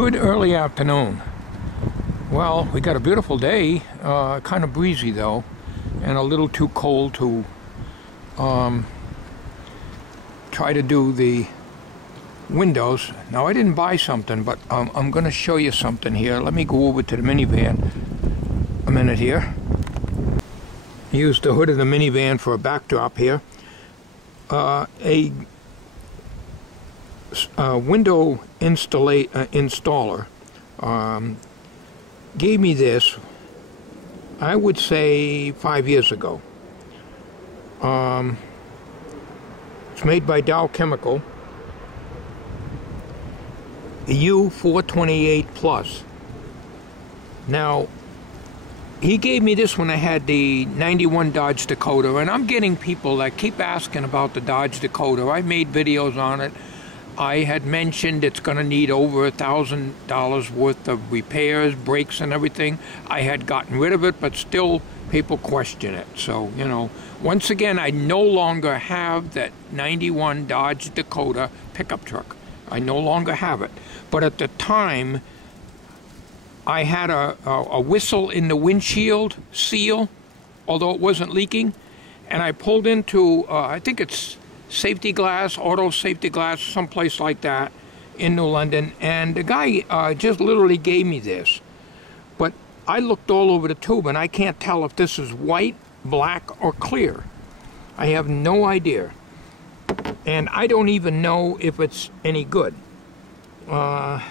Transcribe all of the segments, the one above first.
Good early afternoon. Well, we got a beautiful day, kind of breezy though, and a little too cold to try to do the windows. Now, I didn't buy something, but I'm going to show you something here. Let me go over to the minivan a minute here. I used the hood of the minivan for a backdrop here. A window installer gave me this, I would say 5 years ago. It's made by Dow Chemical, U428 Plus. Now, he gave me this when I had the 91 Dodge Dakota, and I'm getting people that keep asking about the Dodge Dakota. I made videos on it. I had mentioned it's going to need over $1,000 worth of repairs, brakes and everything. I had gotten rid of it, but still people question it. So, you know, once again, I no longer have that 91 Dodge Dakota pickup truck. I no longer have it. But at the time, I had a whistle in the windshield seal, although it wasn't leaking, and I pulled into, I think it's safety glass, auto safety glass, someplace like that in New London, and the guy just literally gave me this. But I looked all over the tube, and I can't tell if this is white, black, or clear. I have no idea. And I don't even know if it's any good. Of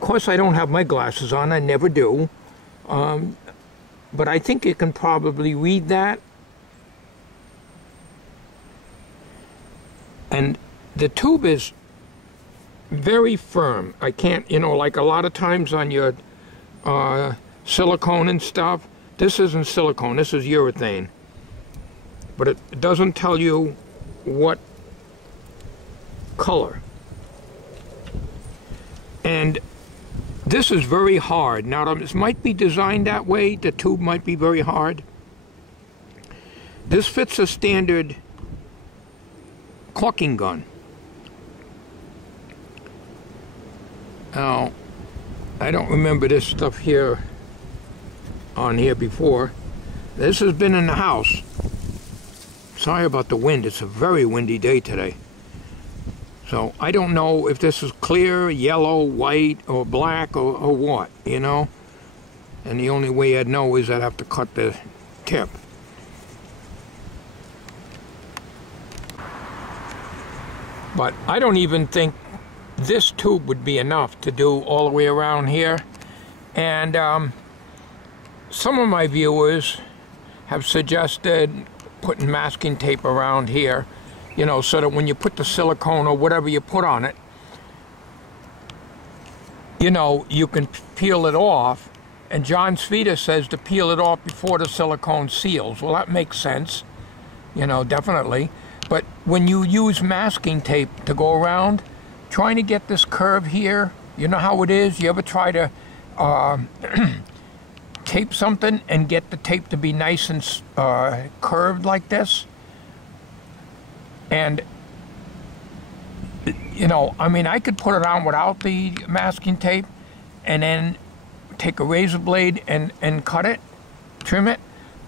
course, I don't have my glasses on. I never do. But I think you can probably read that. And the tube is very firm. I can't, you know, like a lot of times on your silicone and stuff, this isn't silicone, this is urethane. But it doesn't tell you what color. And this is very hard. Now, this might be designed that way. The tube might be very hard. This fits a standard caulking gun. Now, I don't remember this stuff here on here before. This has been in the house. Sorry about the wind. It's a very windy day today. So I don't know if this is clear, yellow, white, or black, or what, you know? And the only way I'd know is I'd have to cut the tip. But I don't even think this tube would be enough to do all the way around here. And some of my viewers have suggested putting masking tape around here, you know, so that when you put the silicone or whatever you put on it, you know, you can peel it off. And John Svita says to peel it off before the silicone seals. Well, that makes sense, you know, definitely. But when you use masking tape to go around, trying to get this curve here, you know how it is? You ever try to tape something and get the tape to be nice and curved like this? And, you know, I mean, I could put it on without the masking tape and then take a razor blade and cut it, trim it.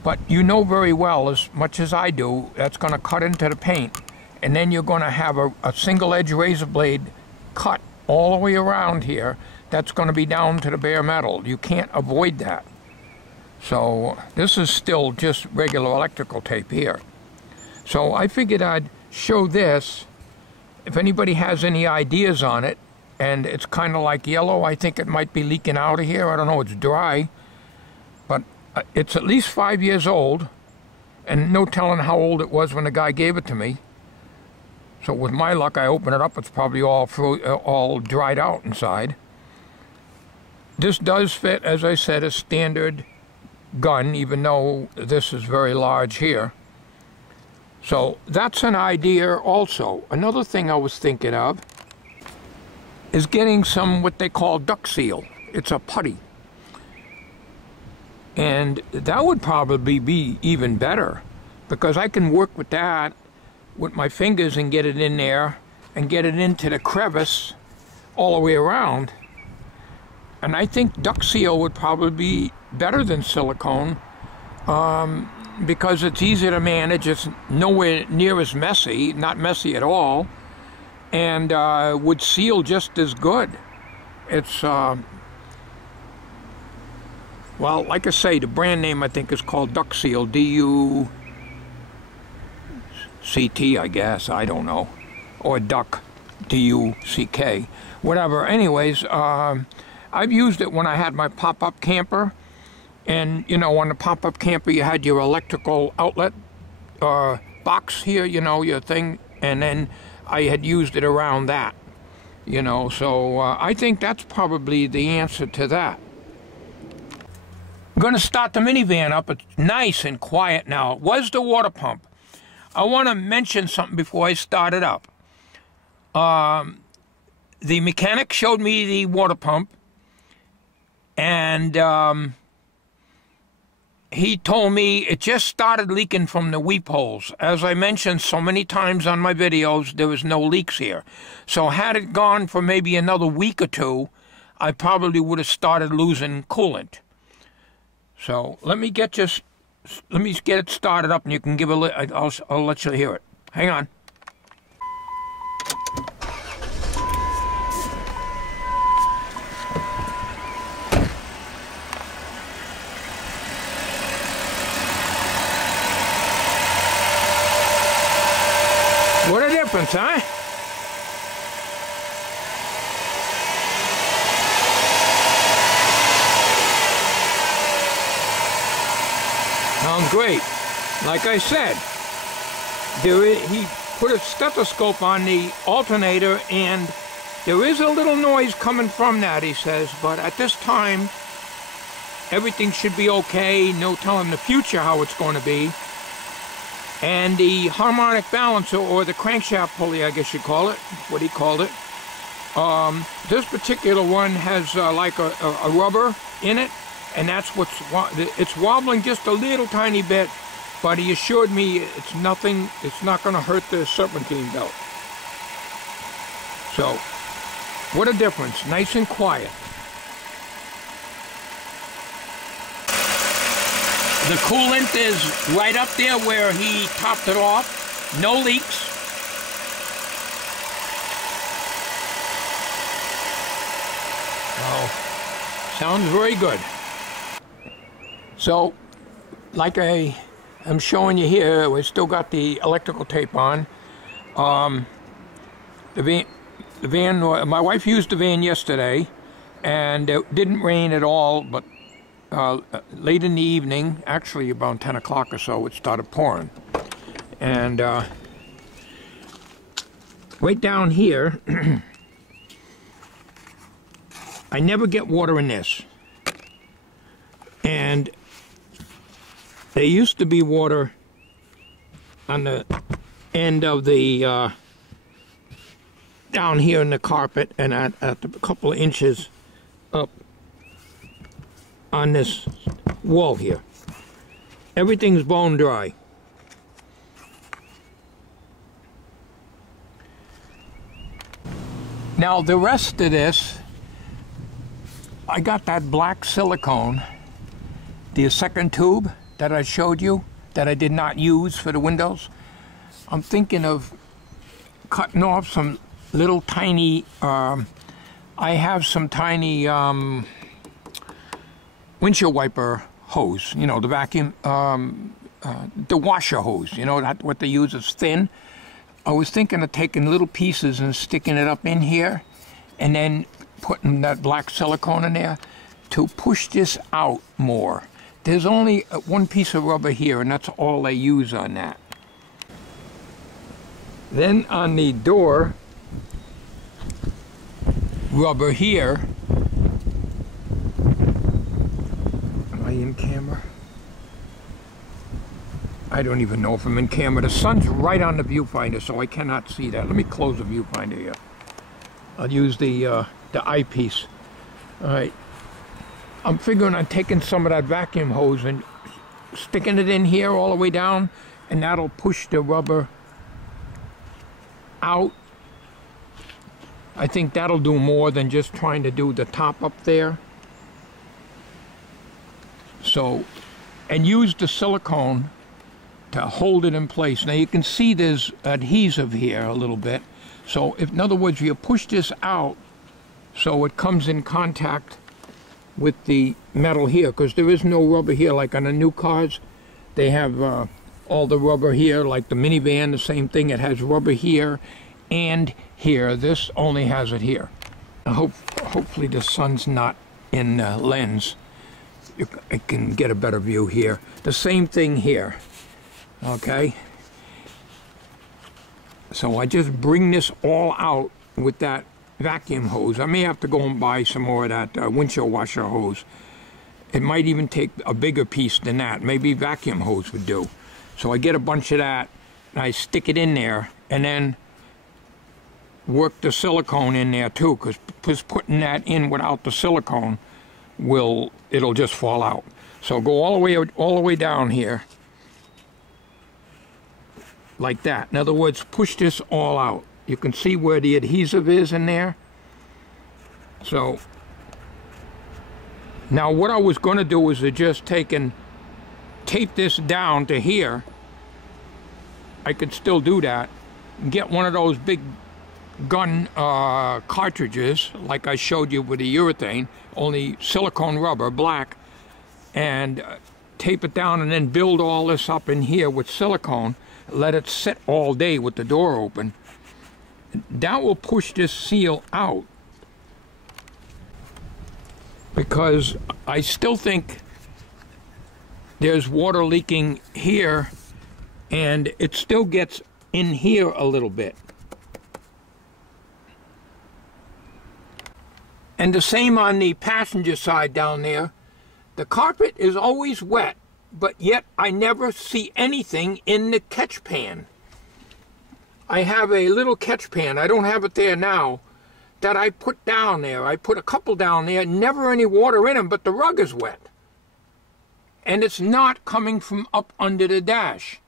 But you know very well, as much as I do, that's going to cut into the paint. And then you're going to have a single edge razor blade cut all the way around here. That's going to be down to the bare metal. You can't avoid that. So this is still just regular electrical tape here. So I figured I'd show this. If anybody has any ideas on it, and it's kind of like yellow, I think it might be leaking out of here. I don't know, it's dry. But it's at least 5 years old, and no telling how old it was when the guy gave it to me. So with my luck, I open it up, it's probably all dried out inside. This does fit, as I said, a standard gun, even though this is very large here. So that's an idea also. Another thing I was thinking of is getting some what they call duck seal. It's a putty. And that would probably be even better, because I can work with that with my fingers and get it in there and get it into the crevice all the way around. And I think duct seal would probably be better than silicone, because it's easier to manage. It's nowhere near as messy, not messy at all, and would seal just as good. It's well, like I say, the brand name I think is called Duct Seal, D-U-C-T, I guess, I don't know, or Duck, D-U-C-K, whatever. Anyways, I've used it when I had my pop-up camper, and you know, on the pop-up camper you had your electrical outlet box here, you know, your thing, and then I had used it around that, you know, so I think that's probably the answer to that. I'm going to start the minivan up. It's nice and quiet now. It was the water pump. I want to mention something before I start it up. The mechanic showed me the water pump, and he told me it just started leaking from the weep holes. As I mentioned so many times on my videos, there was no leaks here. So had it gone for maybe another week or two, I probably would have started losing coolant. So let me get it started up, and you can give I'll let you hear it. Hang on. What a difference, huh? Sounds great. Like I said, he put a stethoscope on the alternator, and there is a little noise coming from that, he says, but at this time, everything should be okay. No telling the future how it's going to be. And the harmonic balancer, or the crankshaft pulley, I guess you call it, what he called it, this particular one has like a rubber in it, and that's it's wobbling just a little tiny bit, but he assured me it's not going to hurt the serpentine belt. So, what a difference, nice and quiet. The coolant is right up there where he topped it off, no leaks. Oh, sounds very good. So, like I'm showing you here, we still got the electrical tape on. The van, my wife used the van yesterday, and it didn't rain at all, but late in the evening, actually about 10 o'clock or so, it started pouring. And right down here, I never get water in this. And there used to be water on the end of the, down here in the carpet, and at a couple of inches up on this wall here. Everything's bone dry. Now the rest of this, I got that black silicone, the second tube that I showed you, that I did not use for the windows. I'm thinking of cutting off some little tiny, I have some tiny windshield wiper hose, you know, the vacuum, the washer hose, you know, that what they use is thin. I was thinking of taking little pieces and sticking it up in here, and then putting that black silicone in there to push this out more. There's only one piece of rubber here, and that's all they use on that. Then on the door rubber here, am I in camera? I don't even know if I'm in camera. The sun's right on the viewfinder, so I cannot see that. Let me close the viewfinder here. I'll use the eyepiece. All right. I'm figuring on taking some of that vacuum hose and sticking it in here all the way down, and that'll push the rubber out I think that'll do more than just trying to do the top up there. So, and use the silicone to hold it in place. Now you can see there's adhesive here a little bit. So if, in other words, you push this out so it comes in contact with the metal here, because there is no rubber here like on the new cars. They have all the rubber here, like the minivan, the same thing. It has rubber here and here. This only has it here. Hopefully the sun's not in the lens. I can get a better view here. The same thing here. Okay. So I just bring this all out with that vacuum hose. I may have to go and buy some more of that windshield washer hose. It might even take a bigger piece than that. Maybe vacuum hose would do. So I get a bunch of that, and I stick it in there, and then work the silicone in there too, because just putting that in without the silicone it'll just fall out. So go all the way down here, like that. In other words, push this all out. You can see where the adhesive is in there. So now what I was going to do is to just take and tape this down to here. I could still do that. Get one of those big gun cartridges like I showed you with the urethane, only silicone rubber, black, and tape it down and then build all this up in here with silicone. Let it sit all day with the door open. That will push this seal out, because I still think there's water leaking here, and it still gets in here a little bit. And the same on the passenger side down there. The carpet is always wet, but yet I never see anything in the catch pan. I have a little catch pan, I don't have it there now, that I put down there. I put a couple down there, never any water in them, but the rug is wet. And it's not coming from up under the dash.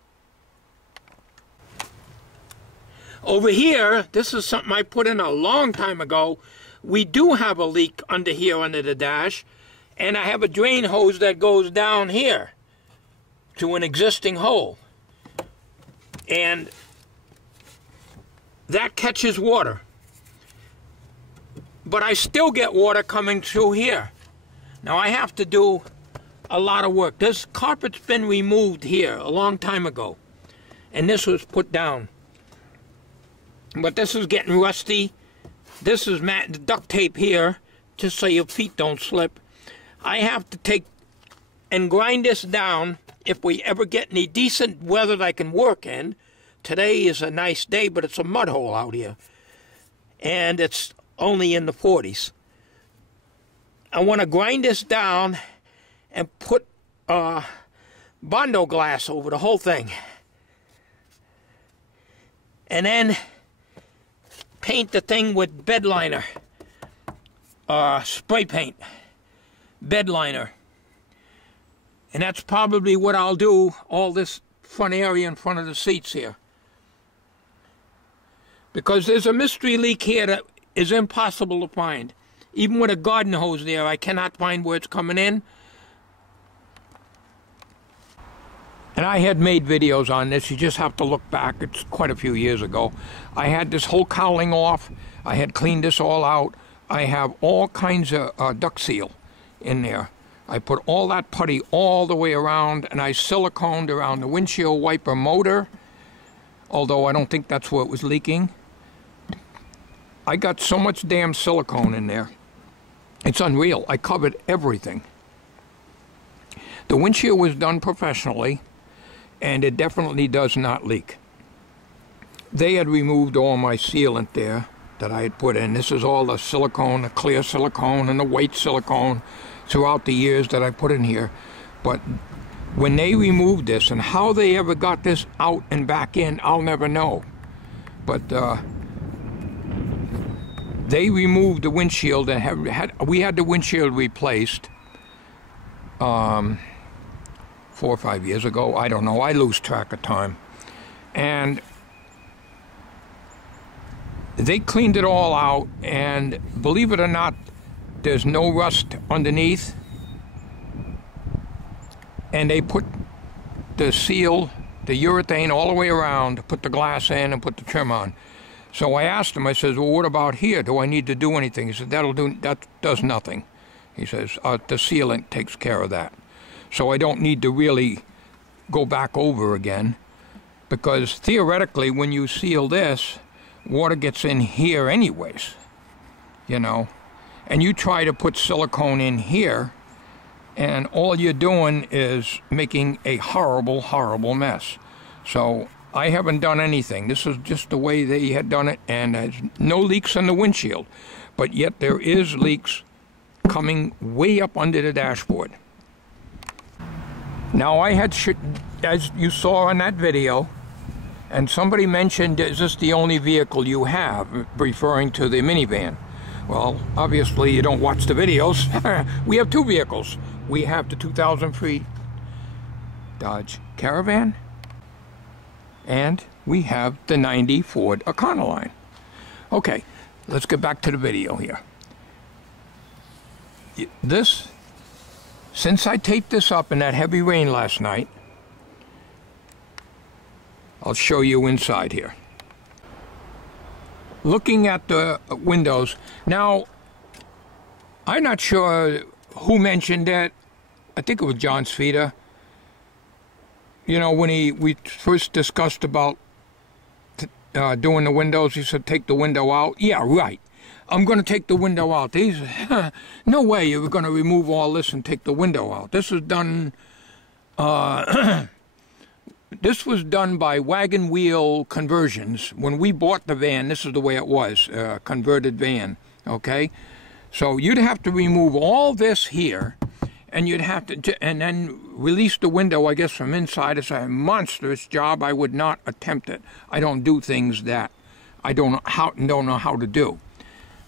Over here, this is something I put in a long time ago. We do have a leak under here under the dash, and I have a drain hose that goes down here to an existing hole. And that catches water. But I still get water coming through here. Now I have to do a lot of work. This carpet's been removed here a long time ago, and this was put down. But this is getting rusty. This is duct tape here, just so your feet don't slip. I have to take and grind this down if we ever get any decent weather that I can work in. Today is a nice day, but it's a mud hole out here. And it's only in the 40s. I want to grind this down and put Bondo glass over the whole thing. And then paint the thing with bed liner. Spray paint. Bed liner. And that's probably what I'll do, all this front area in front of the seats here. Because there's a mystery leak here that is impossible to find. Even with a garden hose there, I cannot find where it's coming in. And I had made videos on this. You just have to look back. It's quite a few years ago. I had this whole cowling off. I had cleaned this all out. I have all kinds of duct seal in there. I put all that putty all the way around, and I siliconed around the windshield wiper motor, although I don't think that's where it was leaking. I got so much damn silicone in there. It's unreal. I covered everything. The windshield was done professionally, and it definitely does not leak. They had removed all my sealant there that I had put in. This is all the silicone, the clear silicone, and the white silicone throughout the years that I put in here. But when they removed this, and how they ever got this out and back in, I'll never know. But they removed the windshield, and we had the windshield replaced 4 or 5 years ago. I don't know. I lose track of time. And they cleaned it all out, and believe it or not, there's no rust underneath. And they put the seal, the urethane, all the way around, put the glass in and put the trim on. So I asked him, I says, well, what about here? Do I need to do anything? He said, that does nothing. He says, the sealant takes care of that. So I don't need to really go back over again, because theoretically when you seal this, water gets in here anyways, you know. And you try to put silicone in here, and all you're doing is making a horrible, horrible mess. So I haven't done anything. This is just the way they had done it, and there's no leaks in the windshield. But yet there is leaks coming way up under the dashboard. Now I had, as you saw in that video, and somebody mentioned, is this the only vehicle you have, referring to the minivan? Well, obviously you don't watch the videos. We have two vehicles. We have the 2003 Dodge Caravan, and we have the 90 Ford Econoline. Okay, let's get back to the video here. This, since I taped this up in that heavy rain last night, I'll show you inside here. Looking at the windows, now, I'm not sure who mentioned it. I think it was John Sfida. You know, when we first discussed about doing the windows, he said, take the window out. Yeah, right. I'm going to take the window out. These, no way you were going to remove all this and take the window out. This was done, this was done by Wagon Wheel Conversions. When we bought the van, this is the way it was, converted van, okay? So you'd have to remove all this here, and you'd have to, and then release the window, I guess, from inside. It's a monstrous job. I would not attempt it. I don't do things that I don't know how to do.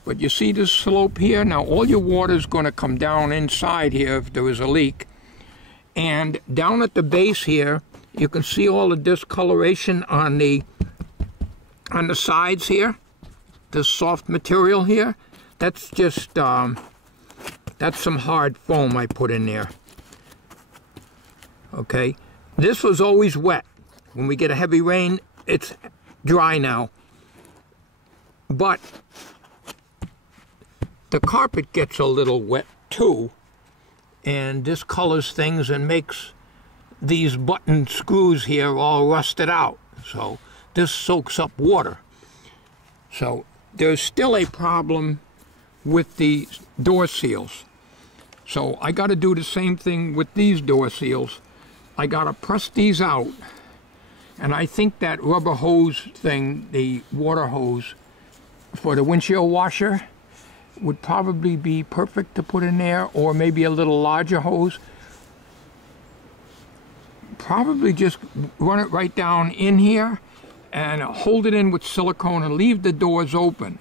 But you see this slope here? Now all your water is going to come down inside here if there is a leak. And down at the base here, you can see all the discoloration on the sides here. This soft material here. That's just, that's some hard foam I put in there. Okay. This was always wet. When we get a heavy rain, it's dry now. But the carpet gets a little wet too, and this colors things and makes these button screws here all rusted out. So this soaks up water. So there's still a problem with the door seals. So I got to do the same thing with these door seals. I got to press these out, and I think that rubber hose thing, the water hose for the windshield washer, would probably be perfect to put in there, or maybe a little larger hose. Probably just run it right down in here and hold it in with silicone and leave the doors open.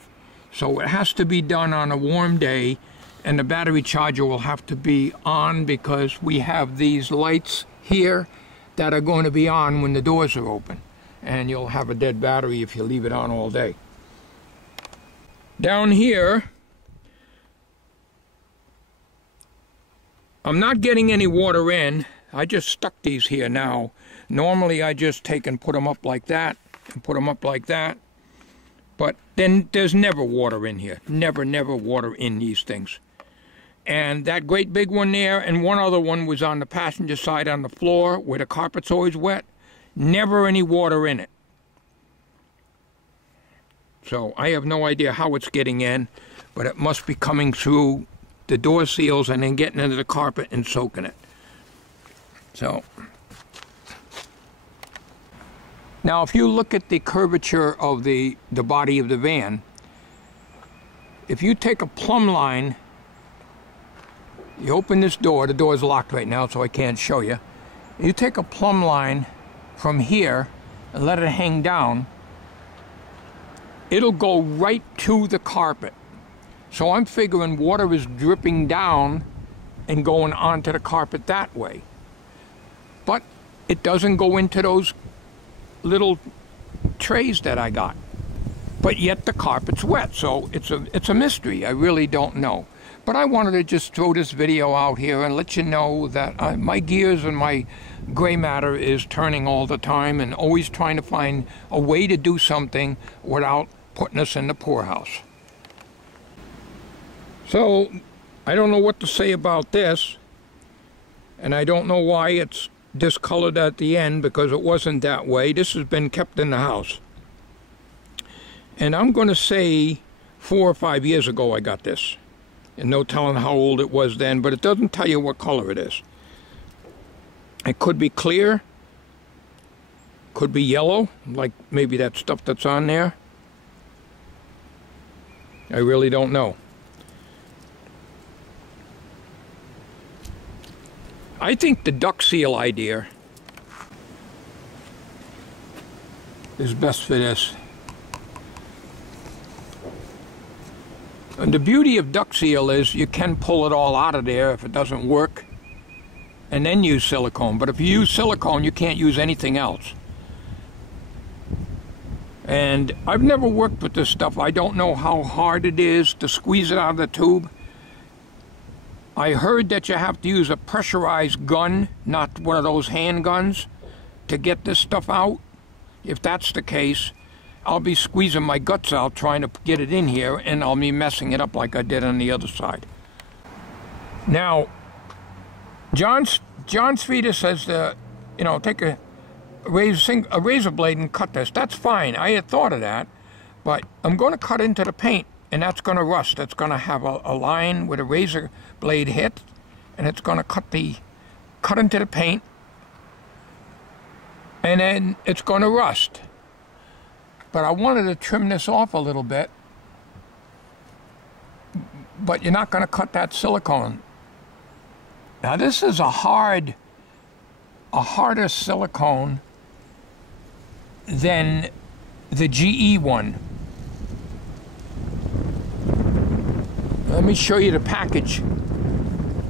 So it has to be done on a warm day, and the battery charger will have to be on, because we have these lights here that are going to be on when the doors are open, and you'll have a dead battery if you leave it on all day. Down here, I'm not getting any water in. I just stuck these here now. Normally I just take and put them up like that, and put them up like that. But then there's never water in here. Never, never water in these things. And that great big one there, and one other one was on the passenger side on the floor where the carpet's always wet. Never any water in it. So I have no idea how it's getting in, but it must be coming through the door seals and then getting into the carpet and soaking it. So now if you look at the curvature of the body of the van, if you take a plumb line, you open this door, the door is locked right now so I can't show you. You take a plumb line from here and let it hang down, it'll go right to the carpet. So I'm figuring water is dripping down and going onto the carpet that way. But it doesn't go into those little trays that I got. but yet the carpet's wet. So it's a mystery. I really don't know. But I wanted to just throw this video out here and let you know that my gears and my gray matter is turning all the time, and always trying to find a way to do something without putting us in the poorhouse. So I don't know what to say about this, and I don't know why it's discolored at the end, because it wasn't that way. This has been kept in the house, and I'm going to say 4 or 5 years ago I got this, and no telling how old it was then, but it doesn't tell you what color it is. It could be clear, could be yellow, like maybe that stuff that's on there. I really don't know. I think the duct seal idea is best for this. And the beauty of duct seal is you can pull it all out of there if it doesn't work, and then use silicone. But if you use silicone, you can't use anything else. And I've never worked with this stuff. I don't know how hard it is to squeeze it out of the tube. I heard that you have to use a pressurized gun, not one of those hand guns, to get this stuff out. If that's the case, I'll be squeezing my guts out trying to get it in here, and I'll be messing it up like I did on the other side. Now, John Svita says, take a razor blade and cut this. That's fine. I had thought of that, but I'm going to cut into the paint, and that's going to rust. It's going to have a line where the razor blade hit, and it's going to cut into the paint, and then it's going to rust. But I wanted to trim this off a little bit, but you're not going to cut that silicone. Now this is a harder silicone than the GE one. Let me show you the package.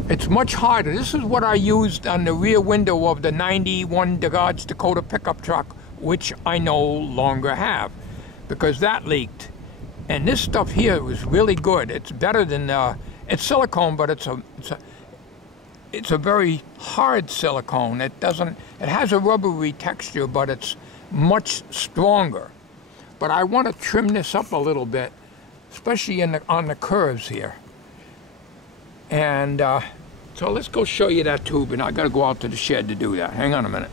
It's much harder. This is what I used on the rear window of the 91 Dodge Dakota pickup truck, which I no longer have, because that leaked. And this stuff here was really good. It's better than it's silicone, but it's a very hard silicone. It has a rubbery texture, but it's much stronger. But I want to trim this up a little bit, especially on the curves here. And so let's go show you that tube, and I got to go out to the shed to do that. Hang on a minute.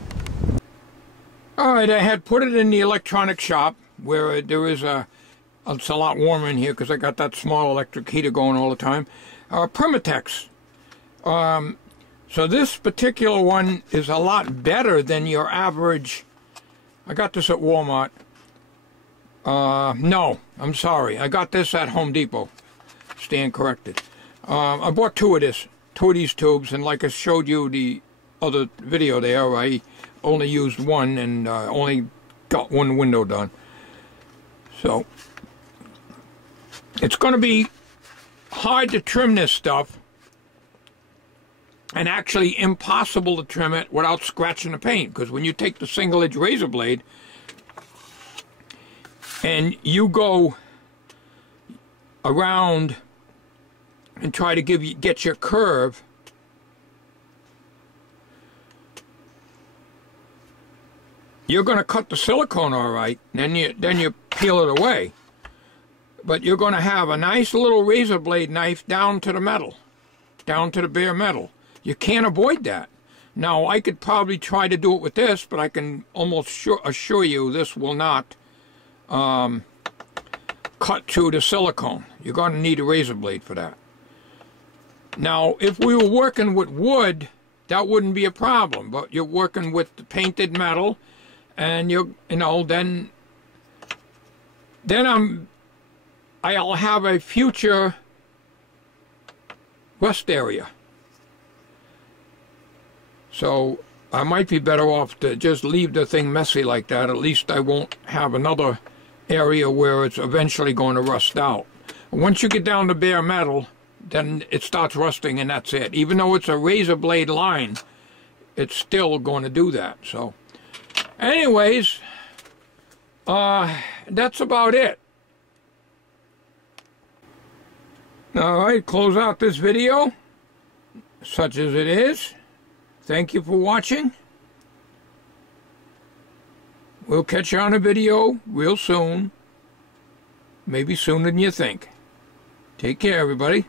All right, I had put it in the electronic shop where there is it's a lot warmer in here because I got that small electric heater going all the time. Permatex. So this particular one is a lot better than your average. I got this at Walmart. No, I'm sorry. I got this at Home Depot. Stand corrected. I bought two of these tubes, and like I showed you the other video there, I only used one and only got one window done. So it's going to be hard to trim this stuff, and actually impossible to trim it without scratching the paint, because when you take the single edge razor blade and you go around and try to get your curve, you're going to cut the silicone all right, then you peel it away, but you're going to have a nice little razor blade knife down to the metal, down to the bare metal. You can't avoid that. Now, I could probably try to do it with this, but I can almost assure you this will not cut through the silicone. You're going to need a razor blade for that. Now, if we were working with wood, that wouldn't be a problem, but you're working with the painted metal, and then I'll have a future rust area. So I might be better off to just leave the thing messy like that. At least I won't have another area where it's eventually going to rust out. Once you get down to bare metal, then it starts rusting, and that's it. Even though it's a razor blade line, it's still going to do that. So anyways, that's about it. All right, close out this video, such as it is. Thank you for watching. We'll catch you on a video real soon. Maybe sooner than you think. Take care, everybody.